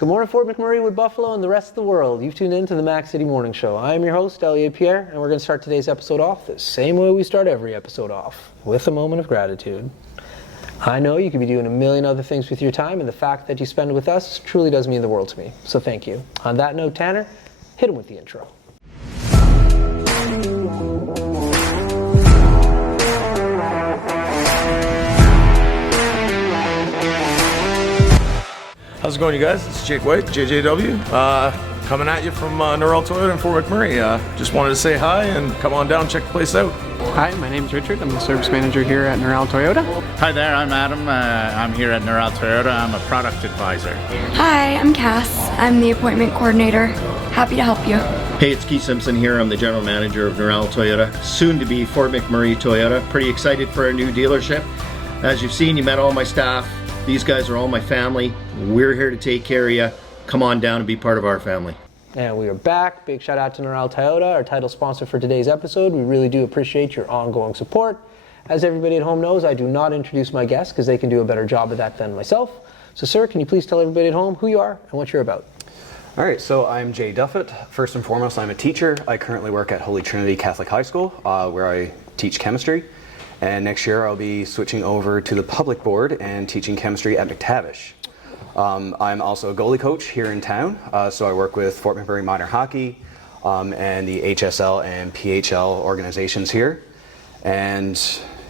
Good morning, Fort McMurray, Wood Buffalo, and the rest of the world. You've tuned in to the Mac City Morning Show. I am your host, Elliot Pierre, and we're going to start today's episode off the same way we start every episode off, with a moment of gratitude. I know you could be doing a million other things with your time, and the fact that you spend it with us truly does mean the world to me. So thank you. On that note, Tanner, hit him with the intro. How's it going, you guys? It's Jake White, JJW, coming at you from Norrell Toyota in Fort McMurray. Just wanted to say hi and come on down and check the place out. Hi, my name's Richard. I'm the service manager here at Norrell Toyota. Hi there, I'm Adam. I'm here at Norrell Toyota. I'm a product advisor. Hi, I'm Cass. I'm the appointment coordinator. Happy to help you. Hey, it's Keith Simpson here. I'm the general manager of Norrell Toyota, soon to be Fort McMurray Toyota. Pretty excited for a new dealership. As you've seen, you met all my staff. These guys are all my family. We're here to take care of you. Come on down and be part of our family. And we are back. Big shout out to Norrell Toyota, our title sponsor for today's episode. We really do appreciate your ongoing support. As everybody at home knows, I do not introduce my guests because they can do a better job of that than myself. So sir, can you please tell everybody at home who you are and what you're about? All right, so I'm Jay Duffett. First and foremost, I'm a teacher. I currently work at Holy Trinity Catholic High School, where I teach chemistry. And next year I'll be switching over to the public board and teaching chemistry at McTavish. I'm also a goalie coach here in town, so I work with Fort McMurray Minor Hockey and the HSL and PHL organizations here. And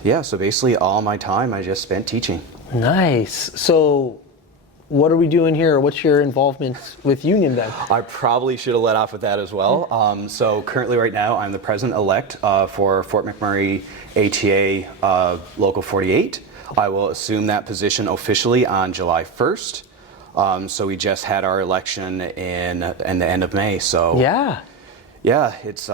yeah, so basically all my time I just spent teaching. Nice. So what are we doing here? What's your involvement with Union then? I probably should have let off with that as well. So currently right now I'm the president-elect for Fort McMurray ATA Local 48. I will assume that position officially on July 1st. So we just had our election in the end of May. So yeah, it's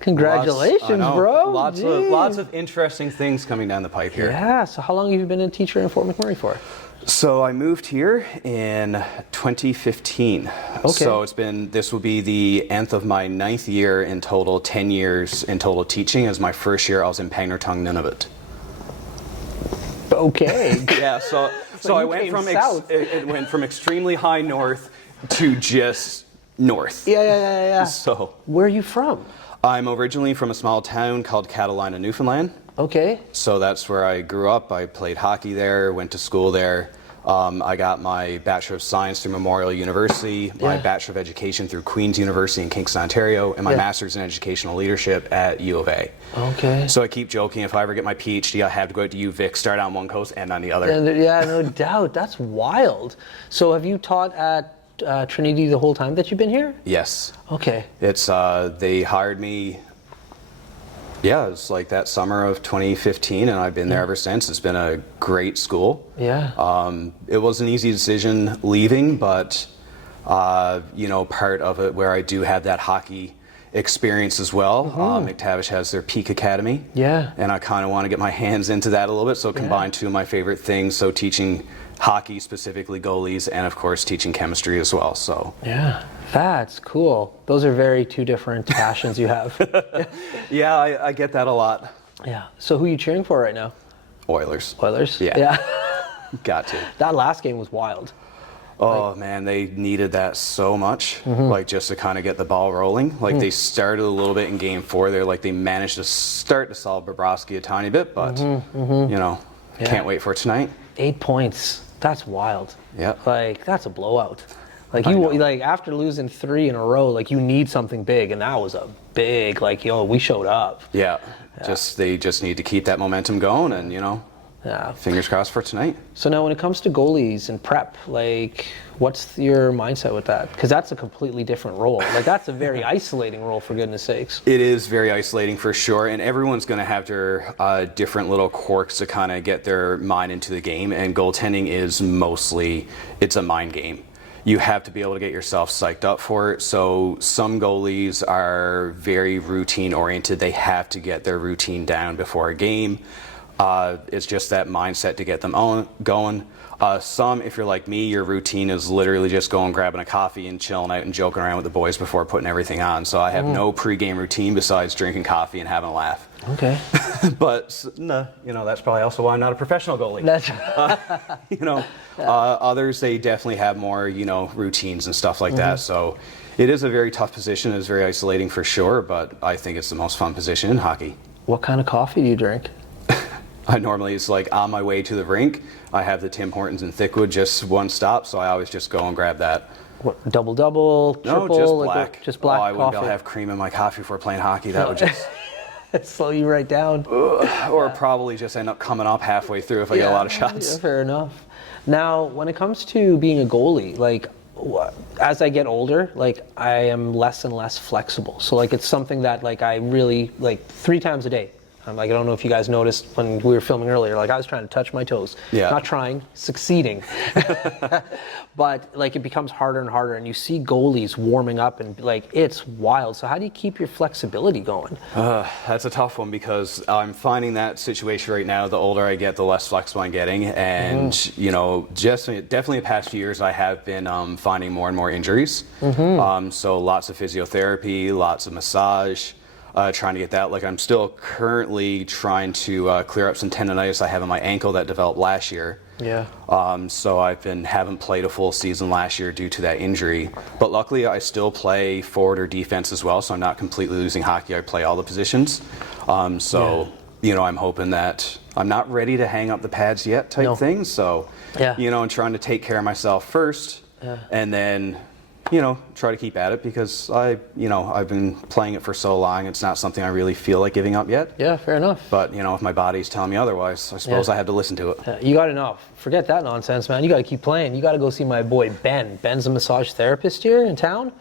congratulations, bro. Lots of interesting things coming down the pipe here. Yeah. So how long have you been a teacher in Fort McMurray for? So I moved here in 2015. Okay. So this will be the nth of my 9th year in total, 10 years in total teaching. As my first year I was in Pangnirtung, Nunavut. Okay. Yeah, so I went from it went from extremely high north to just north. Yeah. So where are you from? I'm originally from a small town called Catalina, Newfoundland. Okay. So that's where I grew up. I played hockey there, went to school there. I got my Bachelor of Science through Memorial University, my Bachelor of Education through Queen's University in Kingston, Ontario, and my Master's in Educational Leadership at U of A. Okay. So I keep joking, if I ever get my PhD, I have to go out to UVic, start on one coast and on the other. Yeah, no doubt. That's wild. So have you taught at Trinity the whole time that you've been here? Yes. Okay. It's they hired me. Yeah, it was like that summer of 2015, and I've been there ever since. It's been a great school. Yeah. It was an easy decision leaving, but part of it where I do have that hockey experience as well. McTavish has their Peak Academy. Yeah. And I kind of want to get my hands into that a little bit, so combine two of my favorite things, so teaching hockey, specifically goalies, and of course teaching chemistry as well. So yeah, that's cool. Those are very two different passions you have. Yeah, I get that a lot. Yeah. So who are you cheering for right now? Oilers. Oilers? Yeah. Got to. That last game was wild. Oh man, they needed that so much, like just to kind of get the ball rolling. Like they started a little bit in game 4 there, like they managed to start to solve Bobrovsky a tiny bit, but can't wait for tonight. 8 points. That's wild. Yeah. Like that's a blowout. Like after losing 3 in a row, like you need something big, and that was a big we showed up. Yeah. They just need to keep that momentum going, and fingers crossed for tonight. So now when it comes to goalies and prep, what's your mindset with that? Because that's a completely different role. That's a very isolating role, for goodness sakes. It is very isolating for sure, and everyone's going to have their different little quirks to kind of get their mind into the game, and goaltending is mostly, it's a mind game. You have to be able to get yourself psyched up for it. So some goalies are very routine oriented. They have to get their routine down before a game. It's just that mindset to get them going. Some, if you're like me, your routine is literally just going, grabbing a coffee and chilling out and joking around with the boys before putting everything on. So I have no pregame routine besides drinking coffee and having a laugh. Okay. But no, that's probably also why I'm not a professional goalie. That's Others, they definitely have more, routines and stuff like that. So it is a very tough position. It's very isolating for sure, but I think it's the most fun position in hockey. What kind of coffee do you drink? I normally, it's like on my way to the rink, I have the Tim Hortons in Thickwood, just one stop, so I always just go and grab that. What, double, triple? No, just like black. Just black I wouldn't be coffee. able to have cream in my coffee before playing hockey. That would just... Slow you right down. Or probably just end up coming up halfway through if I get a lot of shots. Yeah, fair enough. Now, when it comes to being a goalie, like, as I get older, like, I am less and less flexible. So, like, it's something that, like, I really, like, 3 times a day. Like, I don't know if you guys noticed when we were filming earlier, like, I was trying to touch my toes. Yeah. Not trying, succeeding. But, like, it becomes harder and harder, and you see goalies warming up, and, like, it's wild. So how do you keep your flexibility going? That's a tough one because I'm finding that situation right now, the older I get, the less flexible I'm getting. And, just definitely the past few years, I have been finding more and more injuries. So lots of physiotherapy, lots of massage. Trying to get that. Like, I'm still currently trying to clear up some tendonitis I have in my ankle that developed last year. Yeah. So haven't played a full season last year due to that injury. But luckily, I still play forward or defense as well, so I'm not completely losing hockey. I play all the positions. I'm hoping that I'm not ready to hang up the pads yet type thing. So, I'm trying to take care of myself first, and then try to keep at it because I've been playing it for so long. It's not something I really feel like giving up yet. Yeah, fair enough. But, if my body's telling me otherwise, I suppose I have to listen to it. You got enough. Forget that nonsense, man. You got to keep playing. You got to go see my boy Ben. Ben's a massage therapist here in town.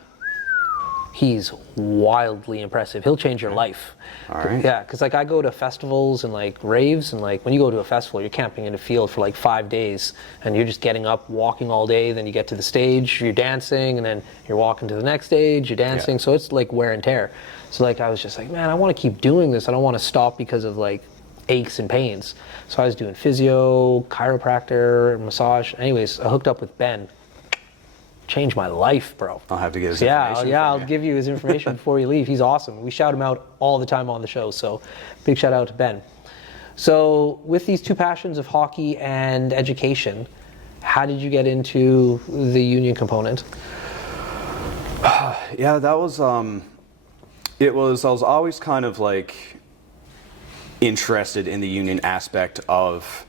He's wildly impressive. He'll change your life. All right. Yeah, because like I go to festivals and like raves, and like when you go to a festival, you're camping in a field for like 5 days, and you're just getting up, walking all day. Then you get to the stage, you're dancing, and then you're walking to the next stage, you're dancing. So it's like wear and tear. So like I was just like, man, I want to keep doing this. I don't want to stop because of like aches and pains. So I was doing physio, chiropractor, massage. Anyways, I hooked up with Ben. Changed my life, bro. I'll have to get his information. I'll give you his information before you leave. He's awesome. We shout him out all the time on the show, so big shout out to Ben. So with these two passions of hockey and education, how did you get into the union component? Yeah, that was, I was always kind of like interested in the union aspect of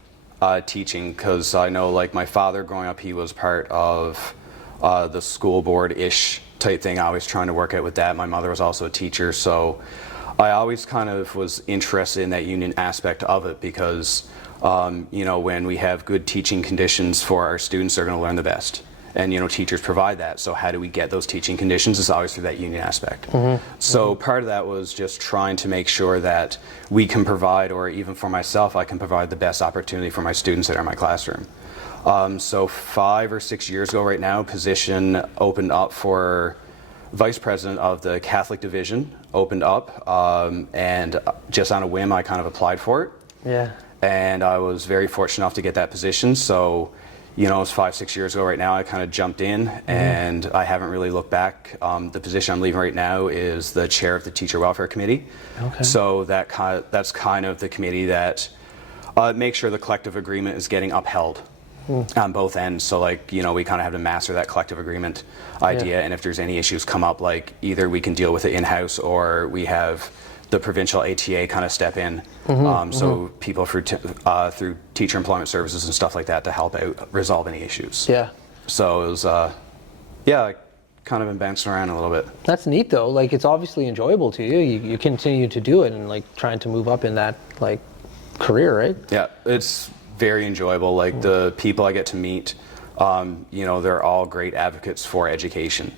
teaching, because I know like my father growing up, he was part of the school board-ish type thing. I was trying to work out with that. My mother was also a teacher, so I always kind of was interested in that union aspect of it because, when we have good teaching conditions for our students, they're going to learn the best. And, teachers provide that. So how do we get those teaching conditions? It's always through that union aspect. So part of that was just trying to make sure that we can provide, or even for myself, I can provide the best opportunity for my students that are in my classroom. So 5 or 6 years ago right now, position opened up for vice president of the Catholic division, opened up, and just on a whim, I kind of applied for it. Yeah. And I was very fortunate enough to get that position. So, it was 5-6 years ago right now, I kind of jumped in and I haven't really looked back. The position I'm leaving right now is the chair of the Teacher Welfare Committee. Okay. So that's kind of the committee that makes sure the collective agreement is getting upheld. On both ends. So we kind of have to master that collective agreement idea, and if there's any issues come up, like either we can deal with it in-house or we have the provincial ATA kind of step in, so people through teacher employment services and stuff like that to help out resolve any issues. Yeah. So it was I kind of been bouncing around a little bit. That's neat though. Like it's obviously enjoyable to you. You continue to do it and like trying to move up in that like career, right? Yeah, it's very enjoyable. Like the people I get to meet, they're all great advocates for education.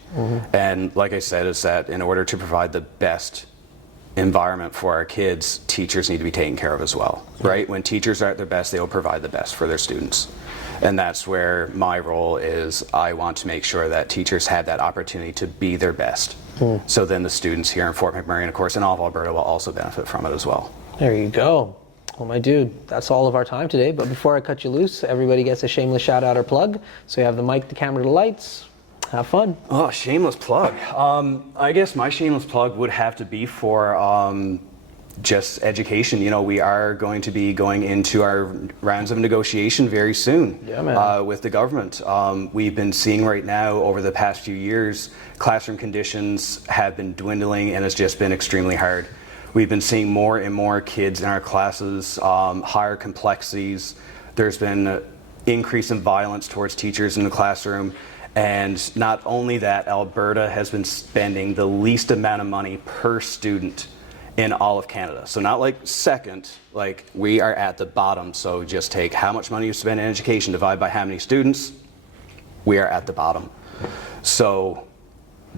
And like I said, is that in order to provide the best environment for our kids, teachers need to be taken care of as well, right? When teachers are at their best, they will provide the best for their students. And that's where my role is. I want to make sure that teachers have that opportunity to be their best. So then the students here in Fort McMurray, and of course in all of Alberta, will also benefit from it as well. There you go. Well, my dude, that's all of our time today. But before I cut you loose, everybody gets a shameless shout out or plug. So you have the mic, the camera, the lights. Have fun. Oh, shameless plug. I guess my shameless plug would have to be for just education. You know, we are going to be going into our rounds of negotiation very soon with the government. We've been seeing right now over the past few years, classroom conditions have been dwindling and it's just been extremely hard. We've been seeing more and more kids in our classes, higher complexities. There's been an increase in violence towards teachers in the classroom. And not only that, Alberta has been spending the least amount of money per student in all of Canada. So not like second, like we are at the bottom. So just take how much money you spend in education, divide by how many students, we are at the bottom. So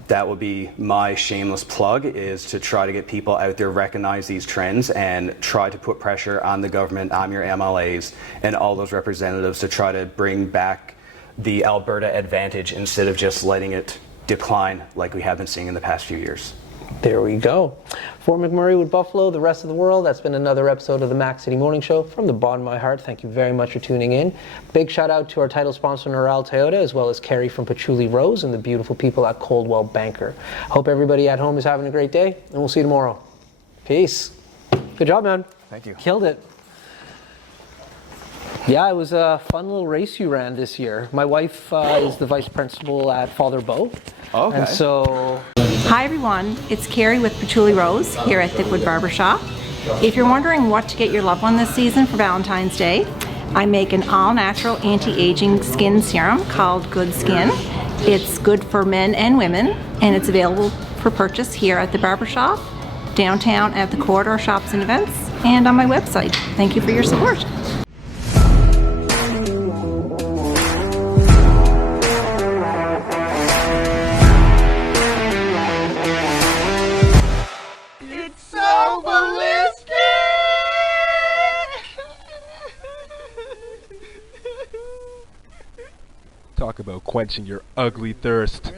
that would be my shameless plug, is to try to get people out there recognize these trends and try to put pressure on the government, on your MLAs and all those representatives to try to bring back the Alberta advantage instead of just letting it decline like we have been seeing in the past few years. There we go. For McMurray with Buffalo, the rest of the world, that's been another episode of the Mac City Morning Show. From the bottom of my heart, thank you very much for tuning in. Big shout out to our title sponsor, Neural Toyota, as well as Kerry from Patchouli Rose and the beautiful people at Coldwell Banker. Hope everybody at home is having a great day, and we'll see you tomorrow. Peace. Good job, man. Thank you. Killed it. Yeah, it was a fun little race you ran this year. My wife is the vice principal at Father Bow. Okay. And so... Hi everyone, it's Carrie with Patchouli Rose here at Thickwood Barbershop. If you're wondering what to get your loved one this season for Valentine's Day, I make an all-natural anti-aging skin serum called Good Skin. It's good for men and women, and it's available for purchase here at the barbershop, downtown at the Corridor Shops and Events, and on my website. Thank you for your support. Talk about quenching your ugly thirst.